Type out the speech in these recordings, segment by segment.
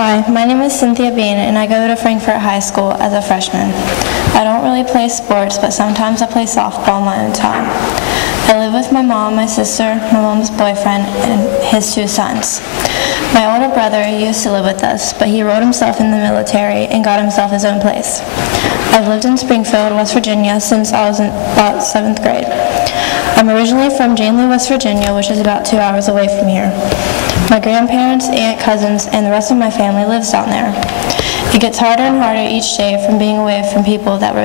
Hi, my name is Cynthia Bean, and I go to Frankfort High School as a freshman. I don't really play sports, but sometimes I play softball in my own time. I live with my mom, my sister, my mom's boyfriend, and his 2 sons. My older brother used to live with us, but he enrolled himself in the military and got himself his own place. I've lived in Springfield, West Virginia since I was in about 7th grade. I'm originally from Janley, West Virginia, which is about 2 hours away from here. My grandparents, aunt, cousins, and the rest of my family lives down there. It gets harder and harder each day from being away from people that were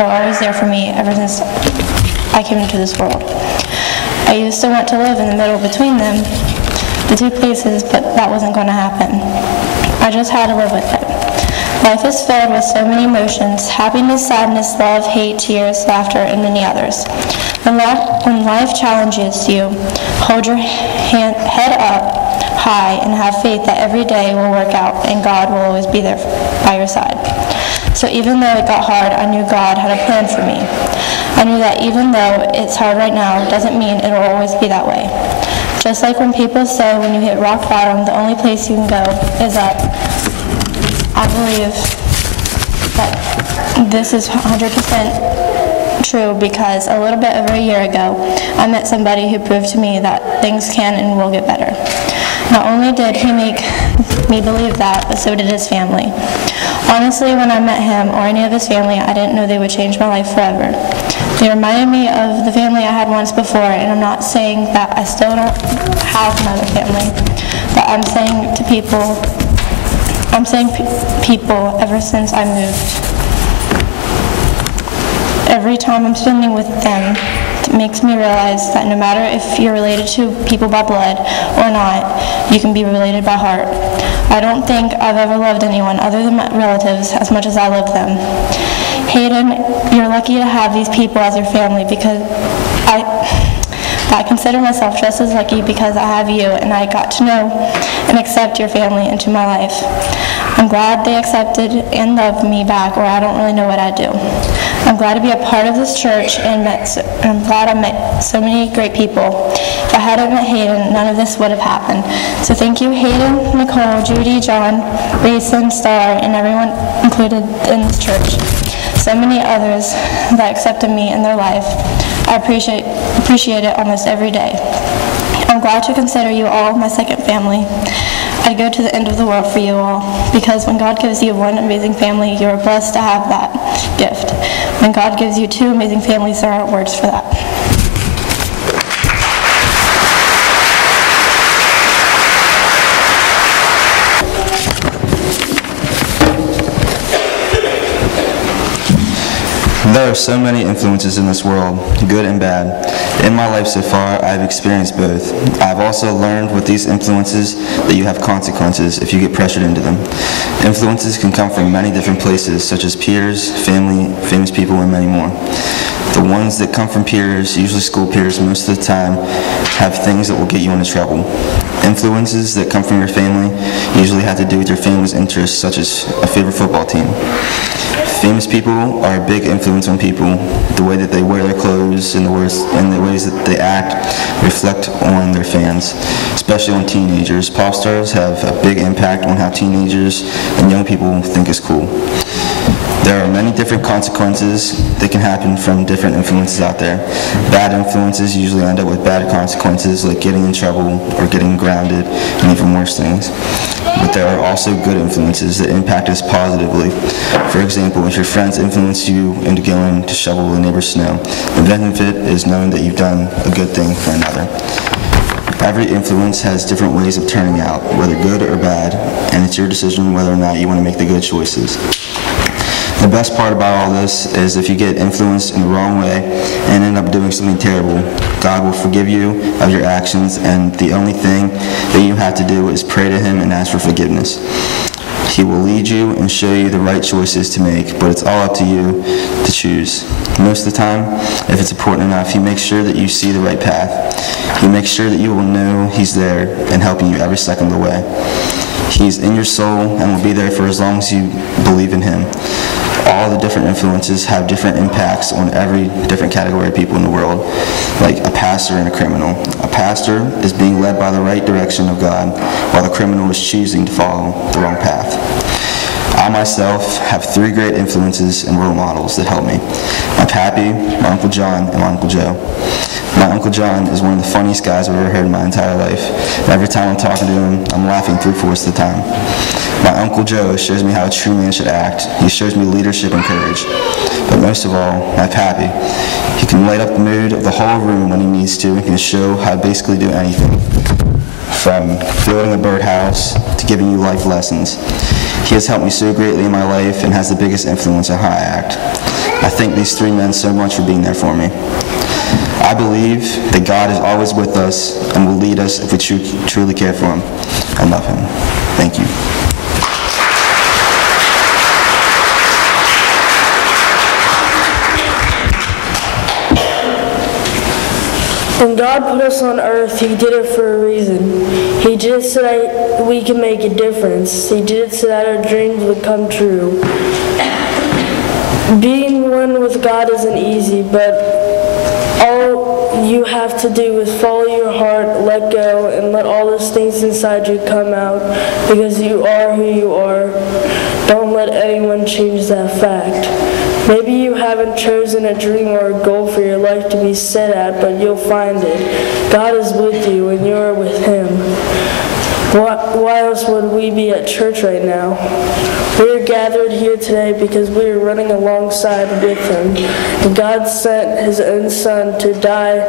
always there for me ever since I came into this world. I used to want to live in the middle between them, the 2 places, but that wasn't going to happen. I just had to live with it. Life is filled with so many emotions: happiness, sadness, love, hate, tears, laughter, and many others. When life challenges you, hold your head up high and have faith that every day will work out and God will always be there by your side. So even though it got hard, I knew God had a plan for me. I knew that even though it's hard right now, doesn't mean it will always be that way. Just like when people say when you hit rock bottom, the only place you can go is up. I believe that this is 100% true because a little bit over a year ago, I met somebody who proved to me that things can and will get better. Not only did he make me believe that, but so did his family. Honestly, when I met him or any of his family, I didn't know they would change my life forever. They reminded me of the family I had once before, and I'm not saying that I still don't have another family, but I'm saying people ever since I moved. Every time I'm spending with them, it makes me realize that no matter if you're related to people by blood or not, you can be related by heart. I don't think I've ever loved anyone other than my relatives as much as I love them. Hayden, you're lucky to have these people as your family because I consider myself just as lucky because I have you and I got to know and accept your family into my life. I'm glad they accepted and loved me back, or I don't really know what I'd do. I'm glad to be a part of this church and I'm glad I met so many great people. If I hadn't met Hayden, none of this would have happened. So thank you, Hayden, Nicole, Judy, John, Mason, Star, and everyone included in this church. So many others that accepted me in their life. I appreciate it almost every day. I'm glad to consider you all my second family. I'd go to the end of the world for you all, because when God gives you one amazing family, you are blessed to have that gift. When God gives you 2 amazing families, there aren't words for that. There are so many influences in this world, good and bad. In my life so far, I've experienced both. I've also learned with these influences that you have consequences if you get pressured into them. Influences can come from many different places, such as peers, family, famous people, and many more. The ones that come from peers, usually school peers most of the time, have things that will get you into trouble. Influences that come from your family usually have to do with your family's interests, such as a favorite football team. Famous people are a big influence on people. The way that they wear their clothes and the ways that they act reflect on their fans, especially on teenagers. Pop stars have a big impact on how teenagers and young people think is cool. There are many different consequences that can happen from different influences out there. Bad influences usually end up with bad consequences, like getting in trouble or getting grounded and even worse things. But there are also good influences that impact us positively. For example, if your friends influence you into going to shovel the neighbor's snow, the benefit is knowing that you've done a good thing for another. Every influence has different ways of turning out, whether good or bad, and it's your decision whether or not you want to make the good choices. The best part about all this is if you get influenced in the wrong way and end up doing something terrible, God will forgive you of your actions, and the only thing that you have to do is pray to Him and ask for forgiveness. He will lead you and show you the right choices to make, but it's all up to you to choose. Most of the time, if it's important enough, He makes sure that you see the right path. He makes sure that you will know He's there and helping you every second of the way. He's in your soul and will be there for as long as you believe in Him. All the different influences have different impacts on every different category of people in the world, like a pastor and a criminal. A pastor is being led by the right direction of God, while the criminal is choosing to follow the wrong path. I myself have 3 great influences and role models that help me: my pappy, my Uncle John, and my Uncle Joe. My Uncle John is one of the funniest guys I've ever heard in my entire life. And every time I'm talking to him, I'm laughing 3/4 of the time. My Uncle Joe shows me how a true man should act. He shows me leadership and courage. But most of all, my pappy. He can light up the mood of the whole room when he needs to, and can show how to basically do anything, from building a birdhouse to giving you life lessons. He has helped me so greatly in my life and has the biggest influence on how I act. I thank these 3 men so much for being there for me. I believe that God is always with us and will lead us if we truly care for Him and love Him. Thank you. When God put us on earth, He did it for a reason. He did it so that we can make a difference. He did it so that our dreams would come true. Being one with God isn't easy, but all you have to do is follow your heart, let go, and let all those things inside you come out, because you are who you are. Don't let anyone change that fact. Maybe you haven't chosen a dream or a goal for your life to be set at, but you'll find it. God is with you, and you're with Him. Why else would we be at church right now? We are gathered here today because we are running alongside with Him. And God sent His own Son to die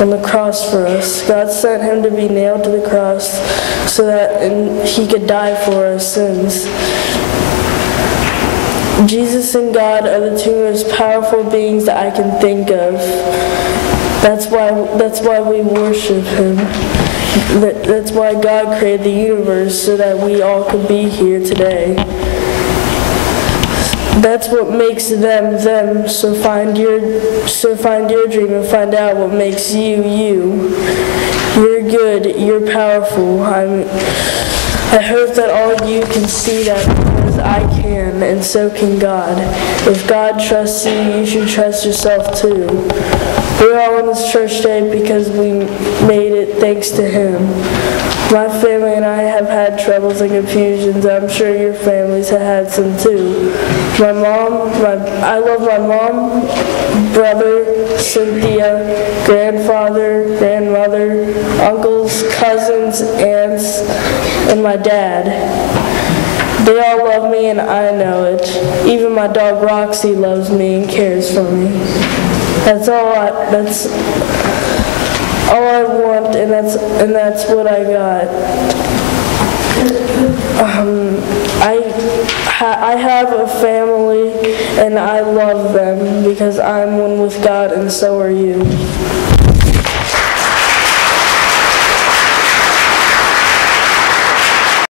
on the cross for us. God sent Him to be nailed to the cross so that He could die for our sins. Jesus and God are the 2 most powerful beings that I can think of. That's why we worship Him. That's why God created the universe, so that we all could be here today. That's what makes them them. So find your dream and find out what makes you you. You're good. You're powerful. I hope that all of you can see that, because I can, and so can God. If God trusts you, you should trust yourself too. We're all in this church today because we made it thanks to Him. My family and I have had troubles and confusions. I'm sure your families have had some too. I love my mom, brother, Cynthia, grandfather, grandmother, uncles, cousins, aunts, and my dad. They all love me, and I know it. Even my dog Roxy loves me and cares for me. That's all I want, and that's what I got. I have a family, and I love them because I'm one with God, and so are you.